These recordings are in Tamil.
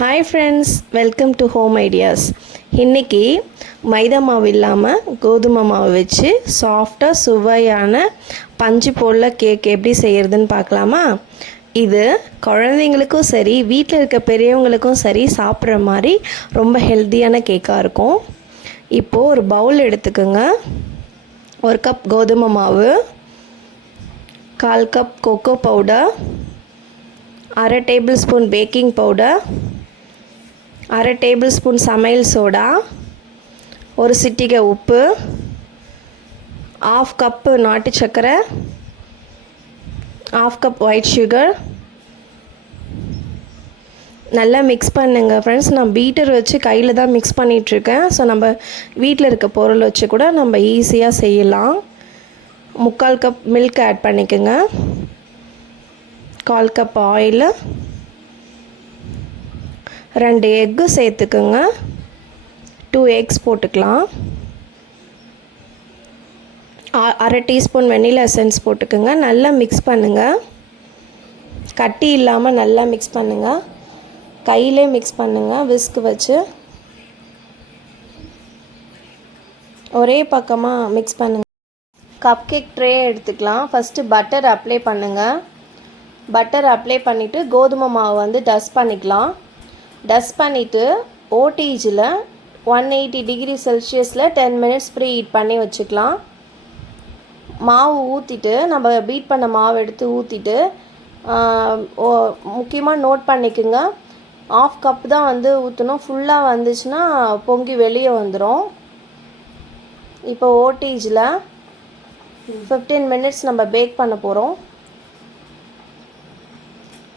Hi friends, welcome to home ideas. இன்றைக்கி மைதா மாவு இல்லாமல் கோதுமை மாவு வச்சு சாஃப்டாக சுவையான பஞ்சு போல் கேக் எப்படி செய்கிறதுன்னு பார்க்கலாமா? இது குழந்தைங்களுக்கும் சரி, வீட்டில் இருக்க பெரியவங்களுக்கும் சரி சாப்பிட்ற மாதிரி ரொம்ப ஹெல்த்தியான கேக்காக இருக்கும். இப்போது ஒரு பவுல் எடுத்துக்கோங்க. 1 கப் கோதுமை மாவு, 1/4 cup cocoa powder, 1/2 table spoon baking powder, 1/2 table spoon சமையல் சோடா, ஒரு சிட்டிகை உப்பு, 1/2 கப்பு நாட்டு சர்க்கரை, 1/2 கப் ஒயிட் சுகர். நல்லா மிக்ஸ் பண்ணுங்க ஃப்ரெண்ட்ஸ். நான் பீட்டர் வச்சு கையில் தான் மிக்ஸ் பண்ணிகிட்ருக்கேன். ஸோ நம்ம வீட்டில் இருக்க பொருள் வச்சு கூட நம்ம ஈஸியாக செய்யலாம். 3/4 கப் மில்க் ஆட் பண்ணிக்கோங்க, 1/4 கப் ஆயில், 2 எக்கு சேர்த்துக்குங்க, 2 எக்ஸ் போட்டுக்கலாம், 1/2 டீஸ்பூன் வெண்ணிலா எசன்ஸ் போட்டுக்குங்க. நல்லா மிக்ஸ் பண்ணுங்கள். கட்டி இல்லாமல் நல்லா மிக்ஸ் பண்ணுங்கள். கையிலே மிக்ஸ் பண்ணுங்கள் விஸ்க் வச்சு. ஒரே பக்கமாக மிக்ஸ் பண்ணுங்கள். கப் கேக் ட்ரே எடுத்துக்கலாம். ஃபஸ்ட்டு பட்டர் அப்ளை பண்ணுங்கள். பட்டர் அப்ளை பண்ணிவிட்டு கோதுமை மாவு வந்து டஸ்ட் பண்ணிக்கலாம். டஸ்ட் பண்ணிவிட்டு ஓடிஜியில் 180 டிகிரி செல்சியஸில் 10 மினிட்ஸ் ப்ரீ ஹீட் பண்ணி வச்சுக்கலாம். மாவு ஊற்றிட்டு நம்ம பீட் பண்ண மாவு எடுத்து ஊற்றிட்டு முக்கியமாக நோட் பண்ணிக்கோங்க, 1/2 கப் தான் வந்து ஊற்றணும். ஃபுல்லாக வந்துச்சுன்னா பொங்கி வெளியே வந்துடும். இப்போ ஓடிஜியில் 15 மினிட்ஸ் நம்ம பேக் பண்ண போகிறோம்.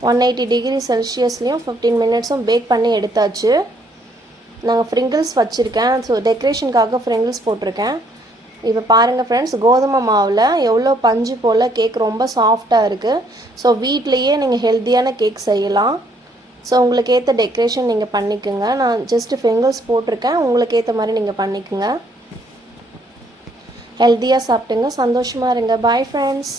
180 டிகிரி செல்சியஸ்லேயும் 15 மினிட்ஸும் பேக் பண்ணி எடுத்தாச்சு. நாங்கள் ஃப்ரிங்கிள்ஸ் வச்சுருக்கேன். ஸோ டெக்கரேஷனுக்காக ஃப்ரிங்கிள்ஸ் போட்டிருக்கேன். இப்போ பாருங்கள் ஃப்ரெண்ட்ஸ், கோதுமை மாவில் எவ்வளோ பஞ்சு போல் கேக் ரொம்ப சாஃப்டாக இருக்குது. ஸோ வீட்லேயே நீங்கள் ஹெல்த்தியான கேக் செய்யலாம். ஸோ உங்களுக்கு ஏற்ற டெக்கரேஷன் நீங்கள் பண்ணிக்கோங்க. நான் ஜஸ்ட்டு ஃப்ரிங்கிள்ஸ் போட்டிருக்கேன், உங்களுக்கு ஏற்ற மாதிரி நீங்கள் பண்ணிக்கோங்க. ஹெல்த்தியாக சாப்பிட்டுங்க, சந்தோஷமாக இருங்க. Bye friends.